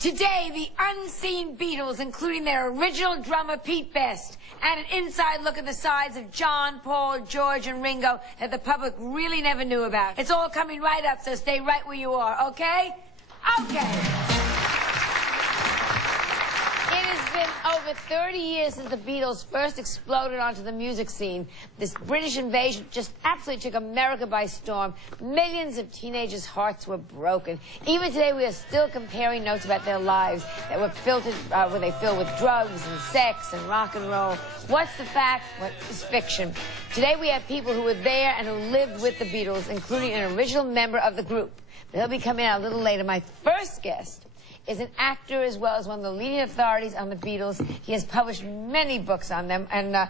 Today, the unseen Beatles, including their original drummer, Pete Best, and an inside look at the sides of John, Paul, George, and Ringo that the public really never knew about. It's all coming right up, so stay right where you are, okay? Okay. It has been over 30 years since the Beatles first exploded onto the music scene. This British invasion just absolutely took America by storm. Millions of teenagers' hearts were broken. Even today, we are still comparing notes about their lives that were were they filled with drugs and sex and rock and roll. What's the fact? What is fiction? Today, we have people who were there and who lived with the Beatles, including an original member of the group. They'll be coming out a little later. My first guest is an actor as well as one of the leading authorities on the Beatles. He has published many books on them, and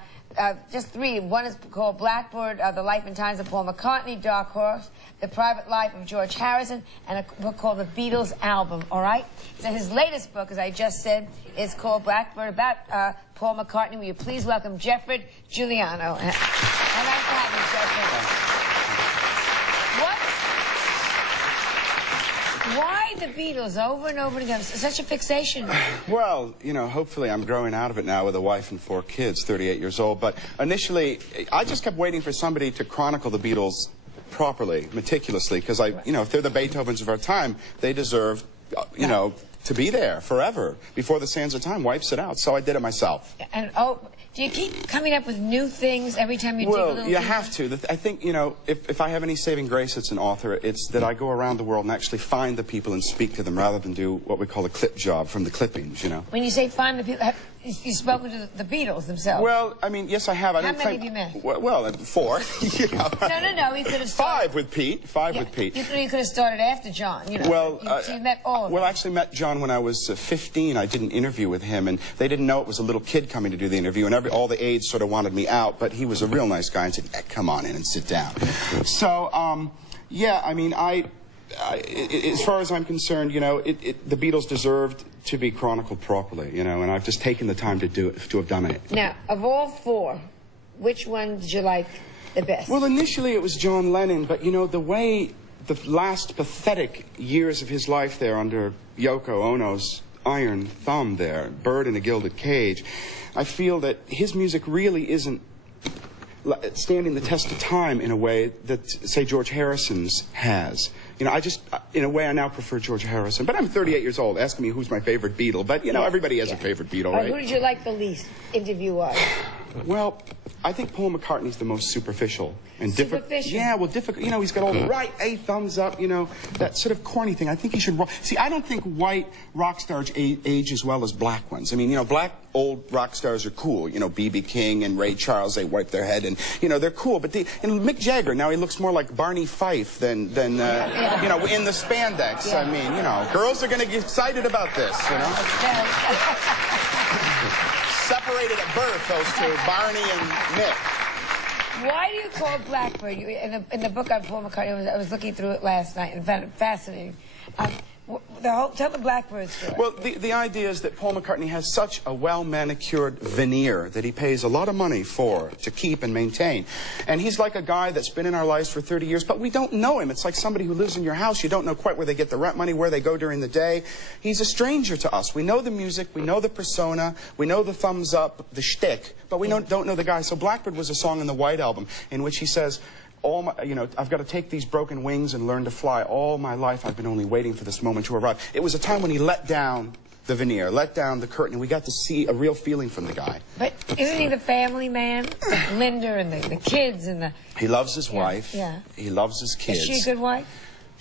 just three. One is called Blackbird, The Life and Times of Paul McCartney, Dark Horse, The Private Life of George Harrison, and a book called The Beatles Album, all right? So his latest book, as I just said, is called Blackbird, about Paul McCartney. Will you please welcome Geoffrey Giuliano? And nice to have you, Geoffrey. Why the Beatles over and over again? Such a fixation. Well, you know, hopefully I'm growing out of it now with a wife and 4 kids, 38 years old. But initially, I just kept waiting for somebody to chronicle the Beatles properly, meticulously, because you know, if they're the Beethovens of our time, they deserve, you know, to be there forever before the sands of time wipes it out. So I did it myself. And do you keep coming up with new things every time you dig a little deeper? You have to. I think, you know, if I have any saving grace as an author, it's that I go around the world and actually find the people and speak to them rather than do what we call a clip job from the clippings, you know. When you say find the people, have you spoken to the Beatles themselves? Well, I mean, yes, I have. How many have you met? Well, 4. You know. No, you could have started... 5 with Pete. 5 with Pete. You could have started after John, you know. Well, you met all of them. Well, I actually met John when I was 15. I did an interview with him, and they didn't know it was a little kid coming to do the interview, and all the aides sort of wanted me out, but he was a real nice guy and said, come on in and sit down. So, yeah, I mean, as far as I'm concerned, you know, the Beatles deserved to be chronicled properly, you know, and I've just taken the time to have done it. Now, of all 4, which one did you like the best? Well, initially it was John Lennon, but, you know, the way the last pathetic years of his life there under Yoko Ono's iron thumb there, Bird in a Gilded Cage, I feel that his music really isn't standing the test of time in a way that, say, George Harrison's has. You know, in a way, I now prefer George Harrison. But I'm 38 years old. Ask me who's my favorite Beatle. But, you know, everybody has a favorite Beatle, right? Who did you like the least, interview-wise? Well, I think Paul McCartney's the most superficial and difficult. Superficial? Yeah, well, difficult. You know, he's got all the right, a thumbs up, you know, that sort of corny thing. I think he should... See, I don't think white rock stars age as well as black ones. I mean, you know, black old rock stars are cool. You know, B.B. King and Ray Charles, they wipe their head and, you know, they're cool. But and Mick Jagger, now he looks more like Barney Fife than you know, in the spandex. Yeah. I mean, you know, girls are going to get excited about this, you know. Separated at birth, those two, Barney and Mick. Why do you call Blackbird? In the book on Paul McCartney, I was looking through it last night and found it fascinating. Tell the Blackbird story. Well, the idea is that Paul McCartney has such a well-manicured veneer that he pays a lot of money to keep and maintain. And he's like a guy that's been in our lives for 30 years, but we don't know him. It's like somebody who lives in your house. You don't know quite where they get the rent money, where they go during the day. He's a stranger to us. We know the music, we know the persona, we know the thumbs up, the shtick, but we don't know the guy. So Blackbird was a song in the White Album in which he says, you know, I've got to take these broken wings and learn to fly. All my life I've been only waiting for this moment to arrive. It was a time when he let down the veneer, let down the curtain, and we got to see a real feeling from the guy. But isn't he the family man? Linda and the kids and the... He loves his wife. Yeah. He loves his kids. Is she a good wife?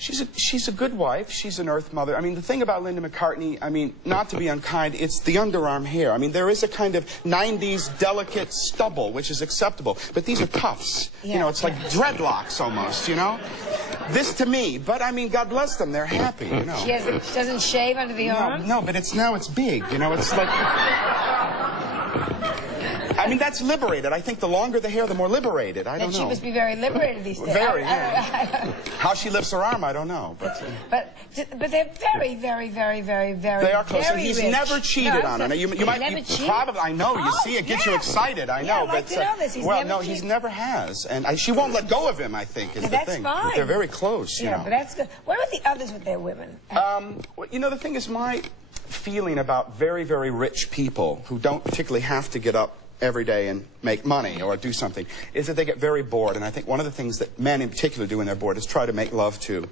She's a good wife. She's an earth mother. I mean, the thing about Linda McCartney, I mean, not to be unkind, it's the underarm hair. I mean, there is a kind of 90s delicate stubble, which is acceptable. But these are tufts. Yeah, you know, it's like dreadlocks almost, you know? This to me, but I mean, God bless them. They're happy, you know. She doesn't shave under the arms? No, but now it's big, you know? It's like... I mean, that's liberated. I think the longer the hair, the more liberated. I don't know. She must be very liberated these days. Very, yeah. How she lifts her arm, I don't know. But they're very, very, very, very, very, they are close. very And he's rich. never cheated on her. You might never cheated? Probably. I know. You see, it gets you excited. I know. I'd like to know this. He's well, never no, cheated. he never has, and she won't let go of him. I think is the thing. That's fine. They're very close. You know. But that's good. What about the others with their women? Well, you know, the thing is, feeling about very, very rich people who don't particularly have to get up every day and make money or do something, is that they get very bored. And I think one of the things that men in particular do when they're bored is try to make love to,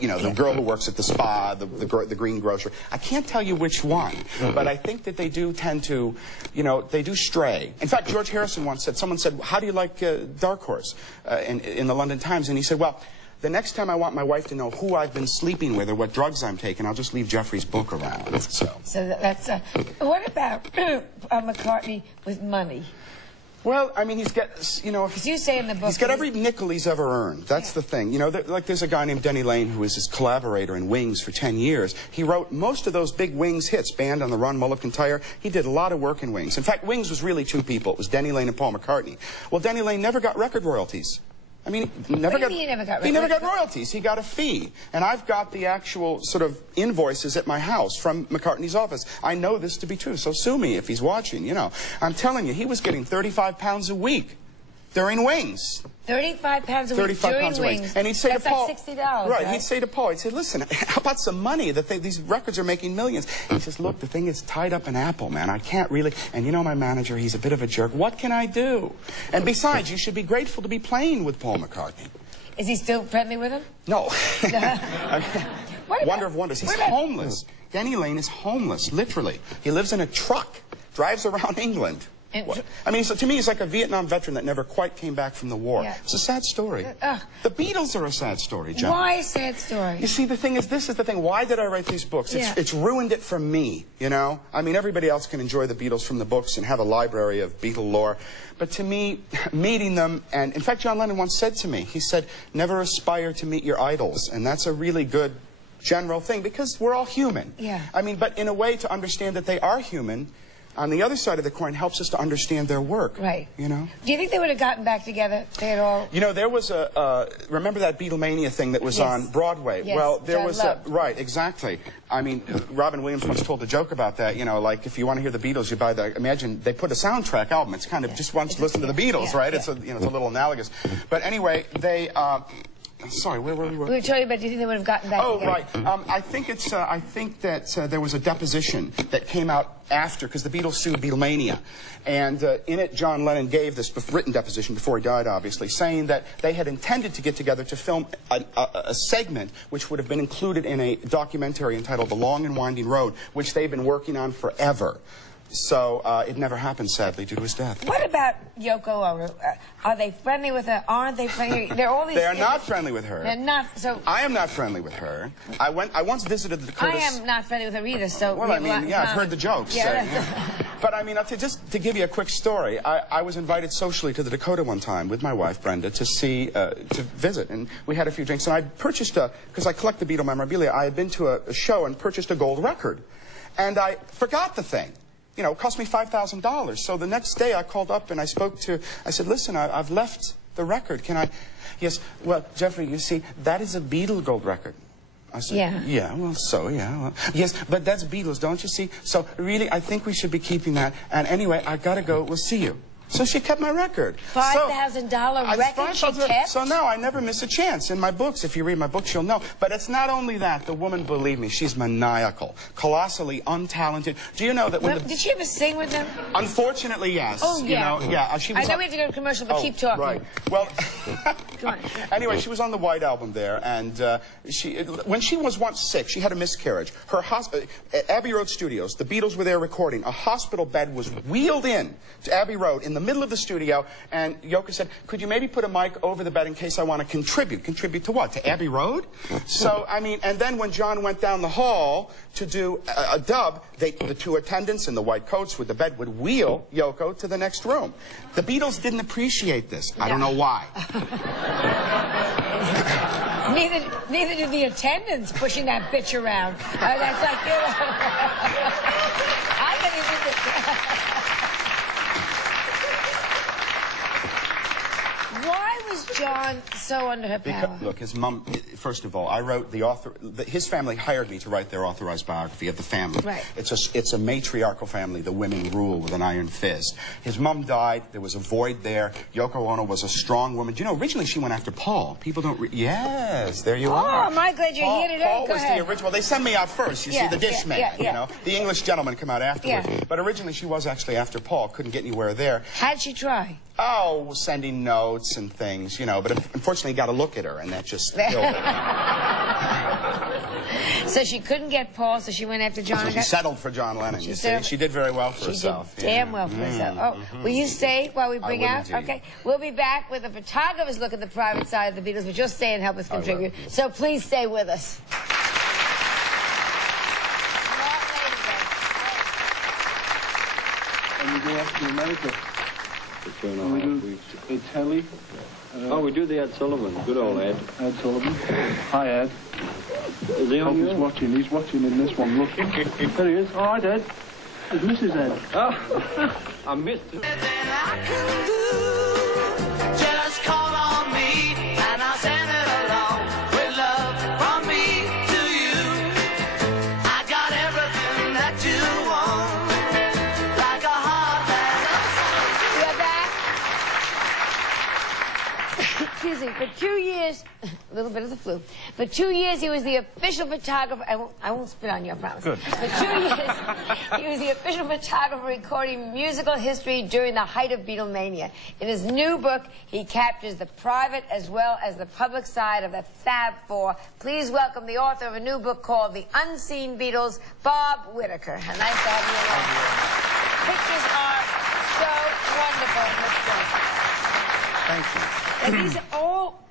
you know, the girl who works at the spa, the green grocer. I can't tell you which one, but I think that they do tend to, you know, they do stray. In fact, George Harrison once said, someone said, how do you like Dark Horse in the London Times? And he said, well, the next time I want my wife to know who I've been sleeping with or what drugs I'm taking, I'll just leave Geoffrey's book around. So that's what about McCartney with money? Well, I mean, he's got, you know, you say in the book, he's got every nickel he's ever earned. That's the thing. You know, like there's a guy named Denny Laine who was his collaborator in Wings for 10 years. He wrote most of those big Wings hits, Band on the Run, Mull of Kintyre. He did a lot of work in Wings. In fact, Wings was really two people. It was Denny Laine and Paul McCartney. Well, Denny Laine never got record royalties. I mean, he never got royalties. He got a fee. And I've got the actual sort of invoices at my house from McCartney's office. I know this to be true, so sue me if he's watching, you know. I'm telling you, he was getting 35 pounds a week during Wings. 35 pounds a week 35 during pounds Wings. A week. And he'd say That's to Paul, like $60, right, he'd say to Paul, he'd say, listen, how about some money? These records are making millions. He says, look, the thing is tied up in Apple, man. I can't really, and you know my manager, he's a bit of a jerk. What can I do? And besides, you should be grateful to be playing with Paul McCartney. Is he still friendly with him? No. Wonder of wonders. He's homeless. Denny Laine is homeless, literally. He lives in a truck, drives around England. I mean, to me, he's like a Vietnam veteran that never quite came back from the war. Yeah. It's a sad story. The Beatles are a sad story, Joan. Why a sad story? You see, the thing is, this is the thing. Why did I write these books? It's ruined it for me, you know? I mean, everybody else can enjoy the Beatles from the books and have a library of Beatle lore. But to me, meeting them, and in fact, John Lennon once said to me, he said, never aspire to meet your idols. And that's a really good general thing, because we're all human. Yeah. I mean, but in a way, to understand that they are human, on the other side of the coin, helps us to understand their work. Right. You know? Do you think they would have gotten back together? They had all... You know, there was remember that Beatlemania thing that was on Broadway? Yes. Well, there was right, exactly. I mean, Robin Williams once told a joke about that, you know, like if you want to hear the Beatles, you buy imagine they put a soundtrack album. It's kind of just wants to listen to the Beatles, right? It's a, you know, it's a little analogous. But anyway, they, sorry, where were we? We were talking about, do you think they would have gotten back together? Right. I think that there was a deposition that came out after, because the Beatles sued Beatlemania. And in it, John Lennon gave this written deposition before he died, obviously, saying that they had intended to get together to film a segment which would have been included in a documentary entitled The Long and Winding Road, which they've been working on forever. So it never happened, sadly, due to his death. What about Yoko Ono? Are they friendly with her? Aren't they friendly? They're all these. They are not friendly with her. They're not. So I am not friendly with her. I once visited the Dakotas. I am not friendly with her either. So well, I mean, yeah, I've heard the jokes. Yeah. But I mean, just to give you a quick story, I was invited socially to the Dakota one time with my wife Brenda to visit, and we had a few drinks. And I purchased because I collect the Beatle memorabilia. I had been to a show and purchased a gold record, and I forgot the thing. You know, it cost me $5,000. So the next day I called up and I said, listen, I've left the record. Can I? Yes, well, Geoffrey, you see, that is a Beatle gold record. I said, yeah, well, so, yeah. Well, yes, but that's Beatles, don't you see? So really, I think we should be keeping that. And anyway, I got to go. We'll see you. So she kept my record. $5,000 record she kept? So now I never miss a chance. In my books, if you read my books, you'll know. But it's not only that. The woman, believe me, she's maniacal, colossally untalented. Do you know that when did she ever sing with them? Unfortunately, yes. Oh, yeah. You know, yeah. She was I know we have to go to commercial, but keep talking. Right. Well, go on. Anyway, she was on the White Album there, and when she was once sick, she had a miscarriage. Her at Abbey Road Studios, the Beatles were there recording. A hospital bed was wheeled in to Abbey Road in the middle of the studio, and Yoko said, could you maybe put a mic over the bed in case I want to contribute? Contribute to what? To Abbey Road? So, I mean, and then when John went down the hall to do a dub, the two attendants in the white coats with the bed would wheel Yoko to the next room. The Beatles didn't appreciate this. I don't know why. Neither did the attendants pushing that bitch around. That's like, you know. I didn't even... Why was John so under her power? Look, his mom, first of all, I wrote his family hired me to write their authorized biography of the family. Right. It's a matriarchal family. The women rule with an iron fist. His mom died. There was a void there. Yoko Ono was a strong woman. Do you know, originally she went after Paul. People don't... Yes, there you are. Oh, am I glad you're here today? Paul Go was ahead. the original. Well, they send me out first. You see, the dish man, you know. The English gentleman come out afterwards. Yeah. But originally she was actually after Paul. Couldn't get anywhere there. How'd she try? Oh, sending notes and things, you know. But unfortunately, got to look at her, and that just killed her. So she couldn't get Paul, so she went after John. So she settled for John Lennon, you see. She did very well for herself. She did damn well for herself. Oh, will you stay while we bring out? Indeed. Okay. We'll be back with a photographer's look at the private side of the Beatles, but you'll stay and help us contribute. So please stay with us. And we go off to America. For 2.5 We do weeks. a telly. Oh, we do the Ed Sullivan. Good old Ed. Ed Sullivan. Hi, Ed. Is he on He's you? watching. He's watching in this one. Look. There he is. All right, Ed. It's Mrs. Ed. Oh, I missed it. Just call on me and I'll send it along with love from me to you. I got everything that you want, like a heart that We're back. Excuse me. For 2 years, a little bit of the flu. For 2 years, he was the official photographer. I won't spit on you, I promise. Good. For 2 years, he was the official photographer recording musical history during the height of Beatlemania. In his new book, he captures the private as well as the public side of the Fab Four. Please welcome the author of a new book called The Unseen Beatles, Bob Whittaker. Nice to have you along. Pictures are so wonderful in this book. Thank you. And these are all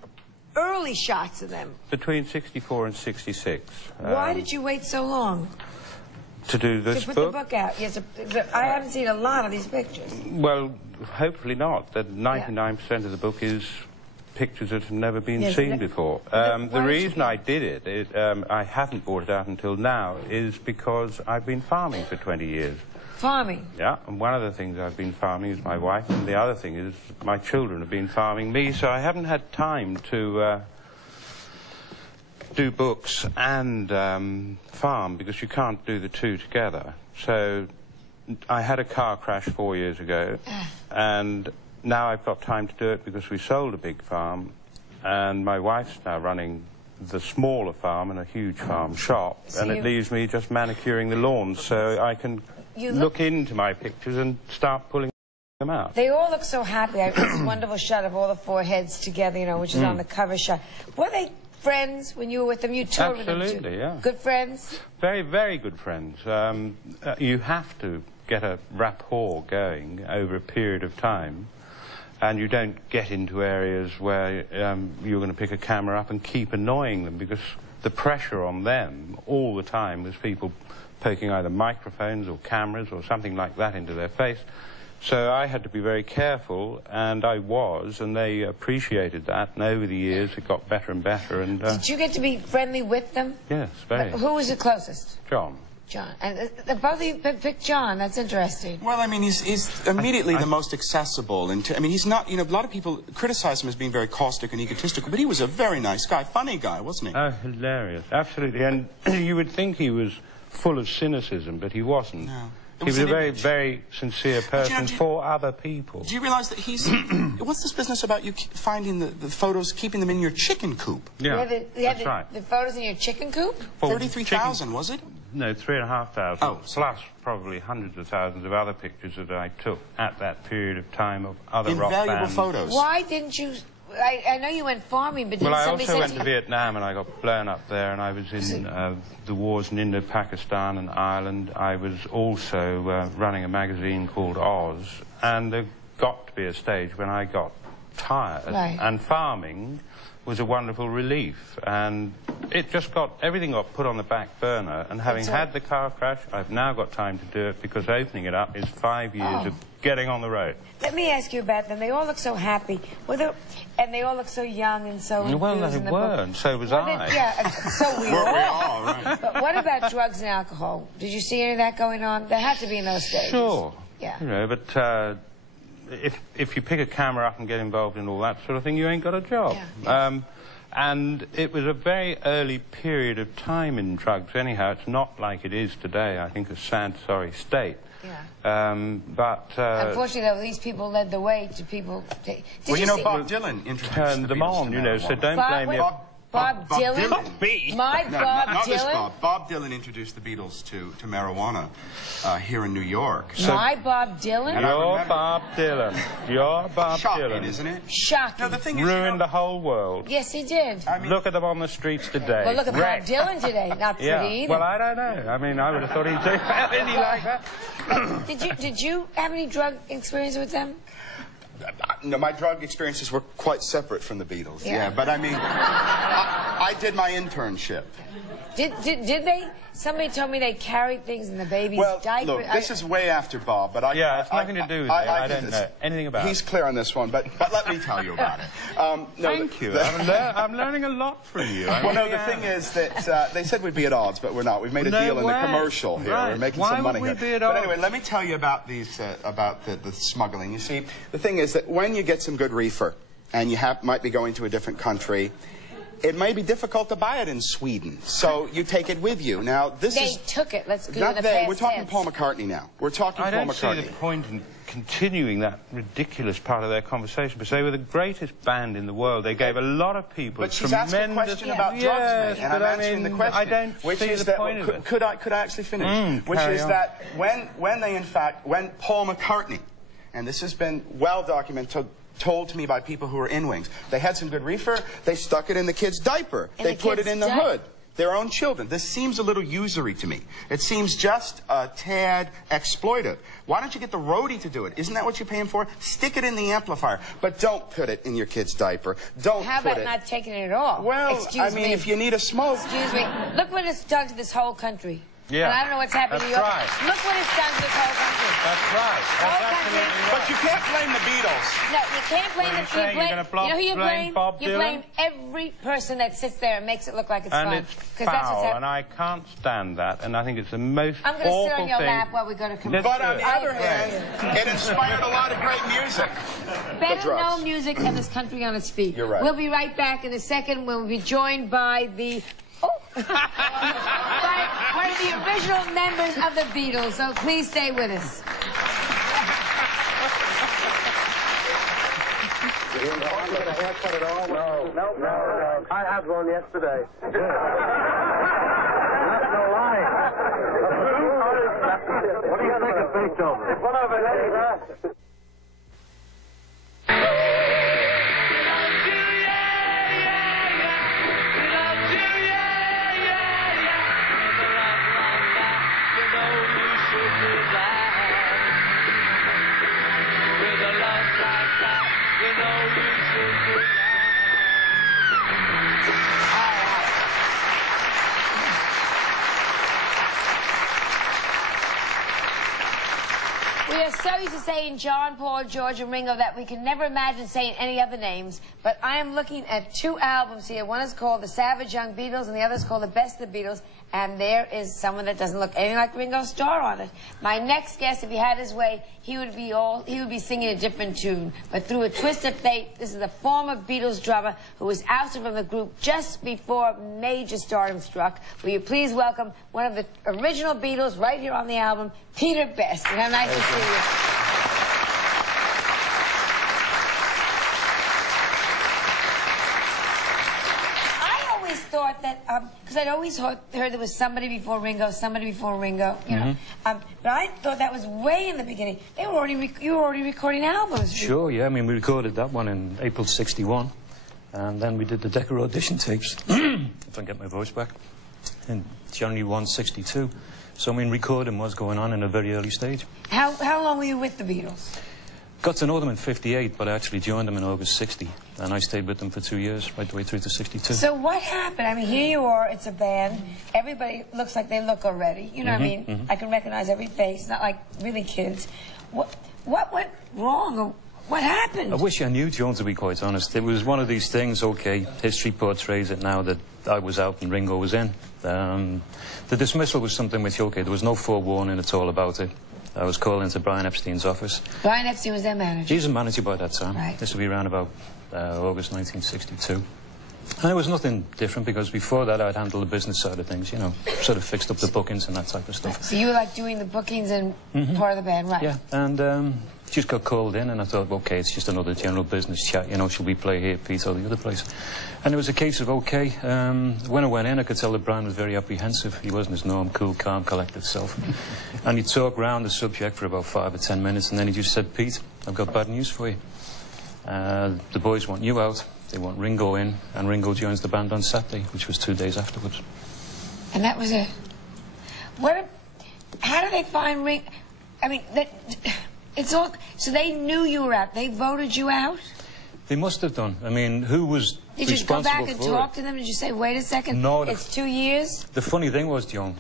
early shots of them. Between 64 and 66. Why did you wait so long to do this to put book? the book out? Yes, I haven't seen a lot of these pictures. Well, hopefully not. That 99% of the book is pictures that have never been seen before. The reason I did it, I haven't brought it out until now, is because I've been farming for 20 years. Farming? Yeah, and one of the things I've been farming is my wife, and the other thing is my children have been farming me, so I haven't had time to do books and farm, because you can't do the two together. So I had a car crash 4 years ago, and now I've got time to do it because we sold a big farm, and my wife's now running the smaller farm and a huge farm shop, so and it leaves me just manicuring the lawns, so I can look into my pictures and start pulling them out. They all look so happy. This wonderful shot of all the four heads together, you know, which is on the cover shot. Were they friends when you were with them? You toured with them too? Absolutely, yeah. Good friends? Very, very good friends. You have to get a rapport going over a period of time, and you don't get into areas where you're going to pick a camera up and keep annoying them, because the pressure on them all the time was people poking either microphones or cameras or something like that into their face. So I had to be very careful, and I was, and they appreciated that, and over the years it got better and better. And did you get to be friendly with them? Yes, very. Who was the closest? John. John. And both of you picked John. That's interesting. Well, I mean, he's immediately the most accessible. And I mean, he's not, you know, a lot of people criticize him as being very caustic and egotistical, but he was a very nice guy, funny guy, wasn't he? Oh, hilarious. Absolutely. And you would think he was full of cynicism, but he wasn't. No. He was a very, very sincere person for other people. Do you realize that he's... What's this business about you finding the photos, keeping them in your chicken coop? Yeah, that's right. The photos in your chicken coop? 33,000, was it? No, 3,500. Oh. Plus probably hundreds of thousands of other pictures that I took at that period of time of other rock bands. Invaluable photos. Why didn't you... I know you went farming, but didn't somebody say... Well, I also went to Vietnam, and I got blown up there, and I was in the wars in Indo-Pakistan and Ireland. I was also running a magazine called Oz, and there got to be a stage when I got tired, and farming was a wonderful relief, and it just everything got put on the back burner, and having had the car crash, I've now got time to do it, because opening it up is 5 years of getting on the road. Let me ask you about them. They all look so happy. And they all look so young and so enthused. Well, they were, and so was I. Yeah, so we were all. Right. But what about drugs and alcohol? Did you see any of that going on? There had to be in those stages. Sure. Yeah. You know, but if you pick a camera up and get involved in all that sort of thing, you ain't got a job. Yeah. And it was a very early period of time in drugs anyhow. It's not like it is today, I think, a sad, sorry state. Yeah. Unfortunately, though, these people led the way to people... Well, you know, Bob Dylan introduced them on, you know, so don't blame me. Bob Dylan? My Bob not Dylan? This Bob. Bob Dylan introduced the Beatles to marijuana here in New York. My Bob Dylan? You're Bob Dylan. You're Bob Shocking, Dylan. Isn't it? Shocking. No, the thing is, Ruined the whole world. Yes, he did. I mean, Look at them on the streets today. Well, look at Bob Dylan today. Not pretty either. Well, I don't know. I mean, I would have thought he'd do anything like that. Did you have any drug experience with them? No, my drug experiences were quite separate from the Beatles. Yeah. But I mean, I did my internship. Did they? Somebody told me they carried things in the baby's diaper. Look, this is way after Bob, but Yeah, it's nothing to do with it. I don't know anything about it. He's clear on this one, but let me tell you about it. Thank you. I'm learning a lot from you. Well, no, the thing is that they said we'd be at odds, but we're not. We've made a deal in the commercial here. Right. We're making Why some money would we here. be at But odds? anyway, let me tell you about these about the smuggling. You see, the thing is that when you get some good reefer and you might be going to a different country, it may be difficult to buy it in Sweden, so you take it with you. Now, this they is... took it. Let's do not the they. past We're talking tense. Paul McCartney now. We're talking Paul McCartney. I don't see the point in continuing that ridiculous part of their conversation, because they were the greatest band in the world. They gave a lot of people But she's tremendous... asking a question about drugs, yes, mate, and but I'm answering the question. I don't which see is the that, point of it. Could I actually finish? Which carry is on. that when Paul McCartney, and this has been well documented, told to me by people who were in Wings, they had some good reefer, they stuck it in the kid's diaper. They put it in the hood. Their own children. This seems a little usury to me. It seems just a tad exploitive. Why don't you get the roadie to do it? Isn't that what you're paying for? Stick it in the amplifier, but don't put it in your kid's diaper. Don't How put about it... not taking it at all? Well, Excuse I mean, me. if you need a smoke... Excuse me. Look what it's done to this whole country. Yeah. And I don't know what's happening to you. Right. Look what it's done to this whole country. That's right. That's absolutely right. But you can't blame the Beatles. No, you can't blame What are you saying? You're gonna you know who you blame blame? Bob You Dylan? blame every person that sits there and makes it look like it's And fun. it's 'Cause that's what's foul, happening. and I can't stand that, and I think it's the most I'm going to awful sit on your thing. lap while we go to commercial. But on the other hand, it inspired a lot of great music. Better drugs. known music and this country on its feet. You're right. We'll be right back in a second. We'll be joined by the... by one of the original members of the Beatles. So please stay with us. You didn't get a haircut at all? No. I had one yesterday. That's no lie. What do you think of Beethoven? It's one of it, We are so used to saying John, Paul, George, and Ringo that we can never imagine saying any other names. But I am looking at two albums here. One is called The Savage Young Beatles, and the other is called The Best of the Beatles. And there is someone that doesn't look anything like Ringo Starr on it. My next guest, if he had his way, he would be singing a different tune. But through a twist of fate, this is the former Beatles drummer who was ousted from the group just before major stardom struck. Will you please welcome one of the original Beatles right here on the album, Peter Best. And how nice to see you. Thought that because I'd always heard there was somebody before Ringo, you know. But I thought that was way in the beginning. You were already recording albums. Sure, yeah. I mean, we recorded that one in April '61, and then we did the Decca audition tapes. If I can get my voice back, in January 1, '62. So I mean, recording was going on in a very early stage. How long were you with the Beatles? Got to know them in '58, but I actually joined them in August '60, and I stayed with them for 2 years, right the way through to '62. So what happened? I mean, here you are, it's a band. Everybody looks like they look already. You know what I mean? I can recognize every face, not like really kids. What went wrong? Or what happened? I wish I knew, Joan, to be quite honest. It was one of these things, okay, history portrays it now that I was out and Ringo was in. The dismissal was something which, okay, there was no forewarning at all about it. I was called into Brian Epstein's office. Brian Epstein was their manager. He's a manager by that time. Right. This would be around about August 1962. And it was nothing different because before that I'd handled the business side of things, you know, sort of fixed up the bookings and that type of stuff. So you were like doing the bookings and part of the band, right? Yeah, and just got called in and I thought, okay, it's just another general business chat, you know, should we play here, Pete, or the other place? And it was a case of, okay, when I went in I could tell that Brian was very apprehensive. He wasn't his normal, cool, calm, collected self. And he talked round the subject for about 5 or 10 minutes and then he just said, Pete, I've got bad news for you. The boys want you out. They want Ringo in, and Ringo joins the band on Saturday, which was 2 days afterwards. And that was it. How did they find Ringo? I mean, it's all. So they knew you were out. They voted you out. They must have done. I mean, who was Did you go back and talk it? to them? Did you say, wait a second? No. It's 2 years. The funny thing was, Joan,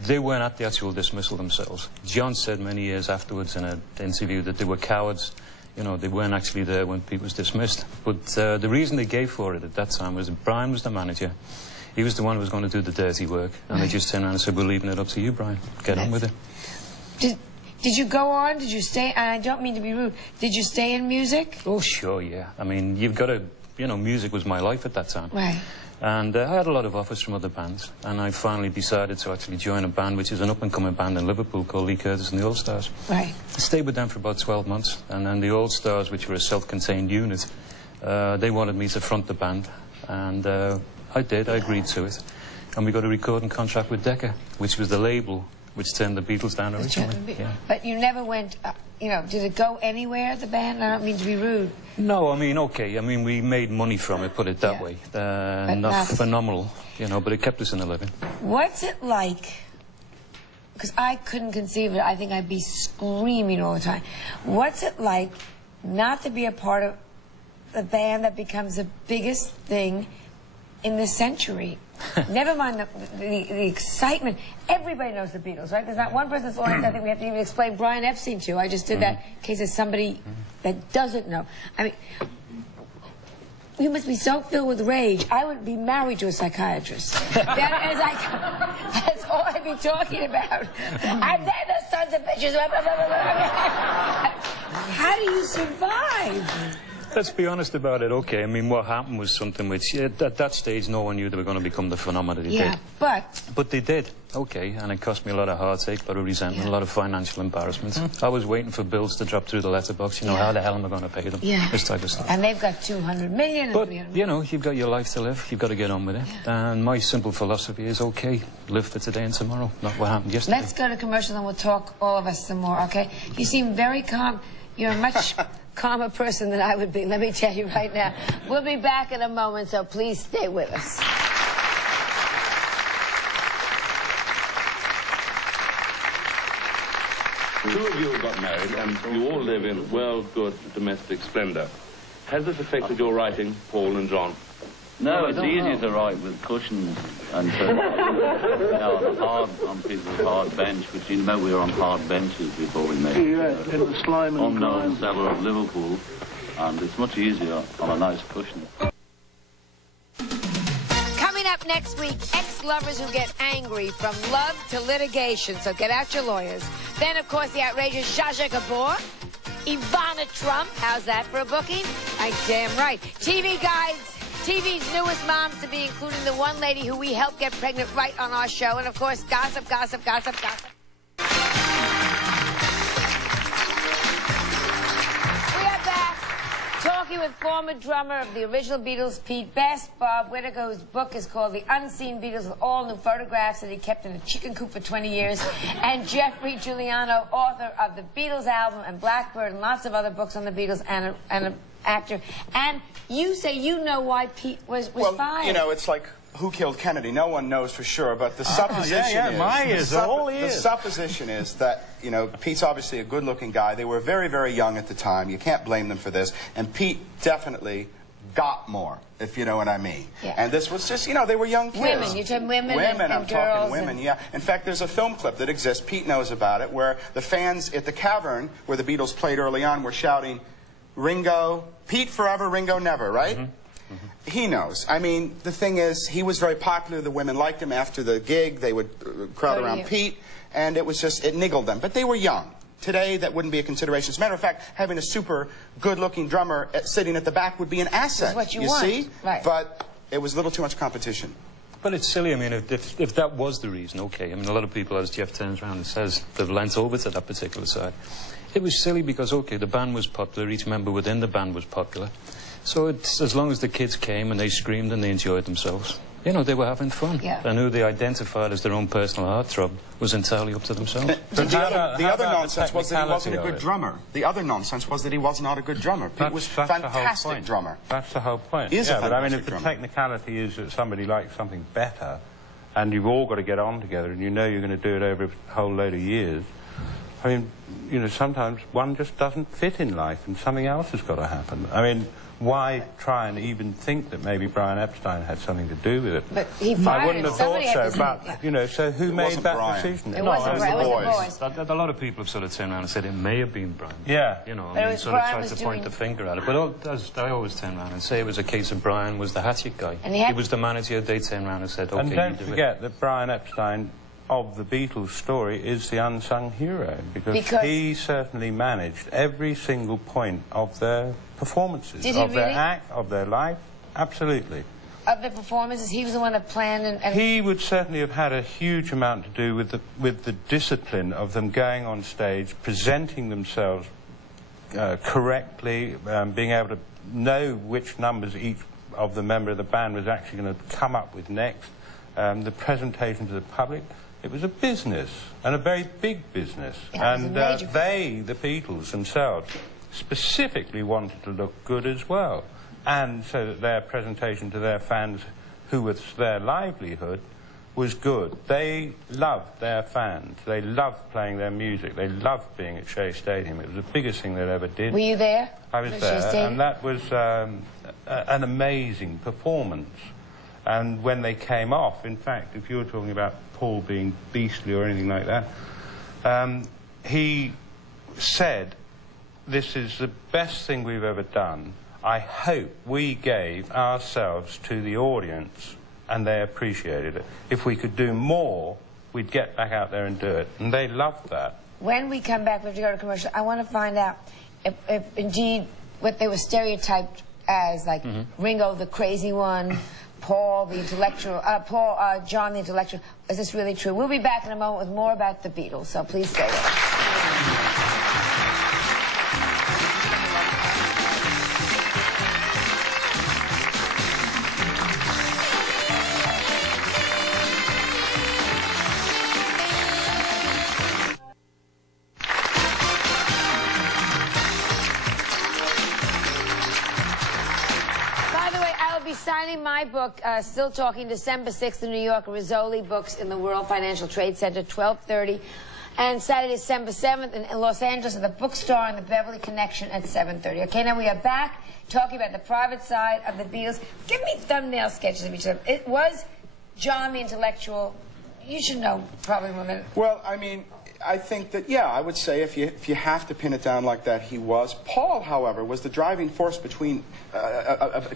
they weren't at the actual dismissal themselves. John said many years afterwards in an interview that they were cowards. You know, they weren't actually there when Pete was dismissed. But the reason they gave for it at that time was that Brian was the manager. He was the one who was going to do the dirty work. And they just turned around and said, we're leaving it up to you, Brian. Get on with it. Did you go on? Did you stay? And I don't mean to be rude. Did you stay in music? Oh, sure, yeah. I mean, you've got to... You know, music was my life at that time. Right. And I had a lot of offers from other bands. And I finally decided to actually join a band, which is an up-and-coming band in Liverpool called Lee Curtis and the All-Stars. Right. I stayed with them for about 12 months. And then the All-Stars, which were a self-contained unit, they wanted me to front the band. And I did. I agreed to it. And we got a recording contract with Decca, which was the label which turned the Beatles down originally. Yeah. But you never went, you know, did it go anywhere, the band? I don't mean to be rude. No, I mean, okay. I mean, we made money from it, put it that way. Not phenomenal, you know, but it kept us in a living. What's it like? Because I couldn't conceive it. I think I'd be screaming all the time. What's it like not to be a part of the band that becomes the biggest thing in this century? Never mind the excitement. Everybody knows the Beatles, right? There's not one person that's audience I think we have to even explain Brian Epstein to. I just did that in case there's somebody that doesn't know. I mean, you must be so filled with rage. I would be married to a psychiatrist. That's all I'd be talking about. And they're the sons of bitches. How do you survive? Let's be honest about it, okay. I mean, what happened was something which, at that stage, no one knew they were going to become the phenomenon they did. But they did, okay, and it cost me a lot of heartache, a lot of resentment, a lot of financial embarrassment. I was waiting for bills to drop through the letterbox, you know, how the hell am I going to pay them? This type of stuff. And they've got 200 million. But, you know, you've got your life to live, you've got to get on with it. And my simple philosophy is, okay, live for today and tomorrow, not what happened yesterday. Let's go to commercial and we'll talk, all of us, some more, okay? You seem very calm. You're a much calmer person than I would be, let me tell you right now. We'll be back in a moment, so please stay with us. Two of you got married, and you all live in well-good domestic splendor. Has this affected your writing, Paul and John? No, it's easy to write with cushions and to, you know, on pieces of hard bench, which you know we were on hard benches before we made it. Yeah, in the slime and unknown cellar of Liverpool, and it's much easier on a nice cushion. Coming up next week, ex-lovers who get angry from love to litigation, so get out your lawyers. Then, of course, the outrageous Zsa Zsa Gabor, Ivana Trump, how's that for a booking? Damn right. TV Guides. TV's newest moms to be, including the one lady who we helped get pregnant right on our show. And, of course, gossip, gossip, gossip, gossip. We are back talking with former drummer of the original Beatles, Pete Best, Bob Whittaker, whose book is called The Unseen Beatles, with all new photographs that he kept in a chicken coop for 20 years, and Geoffrey Giuliano, author of the Beatles album and Blackbird and lots of other books on the Beatles, and an actor. And you say you know why Pete was fired. Well, you know, it's like who killed Kennedy. No one knows for sure, but the supposition the supposition is that, you know, Pete's obviously a good-looking guy. They were very, very young at the time. You can't blame them for this. And Pete definitely got more, if you know what I mean. Yeah. And this was just, you know, they were young kids. Women, you're talking women and I'm girls talking women, yeah. In fact, there's a film clip that exists, Pete knows about it, where the fans at the Cavern, where the Beatles played early on, were shouting, Ringo, Pete forever, Ringo never, right? He knows. I mean, the thing is, he was very popular. The women liked him. After the gig, they would crowd around Pete, and it was just, it niggled them. But they were young. Today, that wouldn't be a consideration. As a matter of fact, having a super good-looking drummer sitting at the back would be an asset. That's what you see? Right. But it was a little too much competition. But it's silly. I mean, if that was the reason, okay. I mean, a lot of people, as Jeff turns around and says, they've leant over to that particular side. It was silly because, okay, the band was popular. Each member within the band was popular. So it's, as long as the kids came and they screamed and they enjoyed themselves, you know, they were having fun. Yeah. And who they identified as their own personal heartthrob was entirely up to themselves. But the other nonsense was that he wasn't a good drummer. The other nonsense was that he was not a good drummer. Pete was a fantastic drummer. That's the whole point. Is yeah, a but I mean, if fantastic the drummer. technicality is that somebody likes something better, and you've all got to get on together, and you know you're going to do it over a whole load of years, I mean, you know, sometimes one just doesn't fit in life, and something else has got to happen. I mean, why try and even think that maybe Brian Epstein had something to do with it? But he I wouldn't have thought so, but, you know, so who made that Brian. decision? It wasn't Brian, it was the boys. A lot of people have sort of turned around and said it may have been Brian. Yeah. You know, But I mean, sort of Brian tried was to point the finger at it. But as I always turn around and say, it was a case of Brian was the hatchet guy. And he was the manager. They turned around and said, okay, And don't you do forget that Brian Epstein of the Beatles story is the unsung hero, because he certainly managed every single point of their performances, Did he of their really? act, of their life. Absolutely. Of the performances, he was the one that planned and He would certainly have had a huge amount to do with the discipline of them going on stage, presenting themselves correctly, being able to know which numbers each of the member of the band was actually going to come up with next, the presentation to the public. It was a business, and a very big business. Yeah, and they, the Beatles themselves, specifically wanted to look good as well. And so that their presentation to their fans, who was their livelihood, was good. They loved their fans. They loved playing their music. They loved being at Shea Stadium. It was the biggest thing they ever did. Were you there? I was there, and that was an amazing performance. And when they came off, in fact, if you were talking about Paul being beastly or anything like that, he said, "This is the best thing we've ever done. I hope we gave ourselves to the audience and they appreciated it. If we could do more, we'd get back out there and do it." And they loved that. When we come back, we have to go to commercial. I want to find out if indeed what they were stereotyped as, like Ringo the crazy one, Paul the intellectual, John the intellectual. Is this really true? We'll be back in a moment with more about the Beatles, so please stay with us. Signing my book, Still Talking, December 6th in New York, Rizzoli Books in the World Financial Trade Center, 12:30. And Saturday, December 7th in Los Angeles at the Bookstore in the Beverly Connection at 7:30. Okay, now we are back talking about the private side of the Beatles. Give me thumbnail sketches of each of them. It was John the intellectual. You should know probably in a minute. Well, I mean, I think that, yeah, I would say if you have to pin it down like that, he was. Paul, however, was the driving force between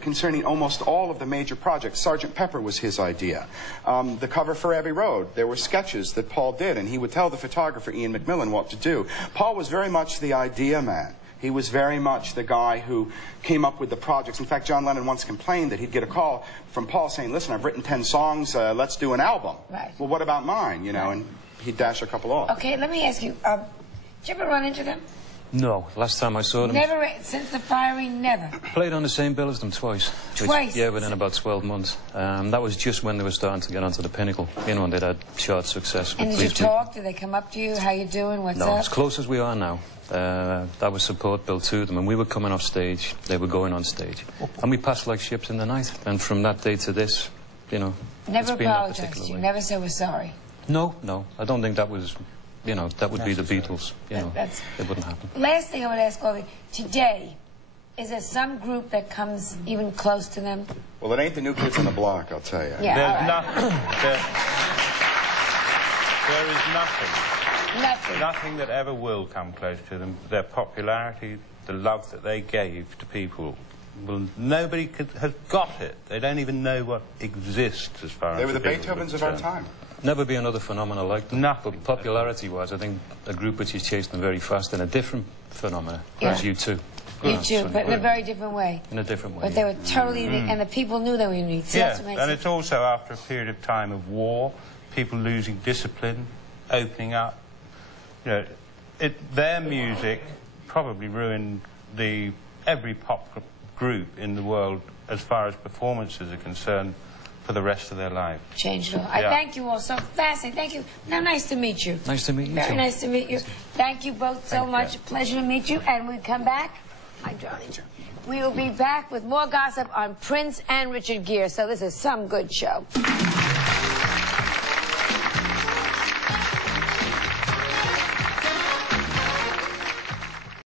concerning almost all of the major projects. Sgt. Pepper was his idea. The cover for Abbey Road, there were sketches that Paul did, and he would tell the photographer, Ian McMillan, what to do. Paul was very much the idea man. He was very much the guy who came up with the projects. In fact, John Lennon once complained that he'd get a call from Paul saying, "Listen, I've written 10 songs, let's do an album." Right. Well, what about mine, you know? And he'd dash a couple off. Okay, let me ask you, did you ever run into them? No, last time I saw them... Never, since the firing, never? Played on the same bill as them twice. Twice? Yeah, within about 12 months. That was just when they were starting to get onto the pinnacle. You know, and they'd had short success. And did you talk? Did they come up to you? How you doing? What's up? No, as close as we are now. That was support built to them, and we were coming off stage, they were going on stage. And we passed like ships in the night. And from that day to this, you know, never it's been that apologized particular to you, way. never said we're sorry? No, no. I don't think that was, you know, that would be the Beatles. You know, it wouldn't happen. Last thing I would ask all of you, today, is there some group that comes even close to them? Well, it ain't the New Kids on the Block, I'll tell you. Yeah, There's nothing. There is nothing. Nothing. Nothing that ever will come close to them. Their popularity, the love that they gave to people, well, nobody has got it. They don't even know what exists as far as they were the Beatles Beethovens are of our concerned. time. Never be another phenomenon like them. Nothing. But popularity-wise, I think a group which is chasing them very fast in a different phenomena was U2. You too, but in a very different way. In a different way. But they were totally unique, and the people knew they were unique. So Yeah, that's what makes and it. it's also after a period of time of war, people losing discipline, opening up. You know, their music probably ruined every pop group in the world as far as performances are concerned for the rest of their life. Changed it all. I thank you all so fascinating. Thank you. Now, nice to meet you. Nice to meet you. Very too. nice to meet you. Thank you both so much. Pleasure to meet you. And we come back. Hi, Johnny. We will be back with more gossip on Prince and Richard Gere. So this is some good show.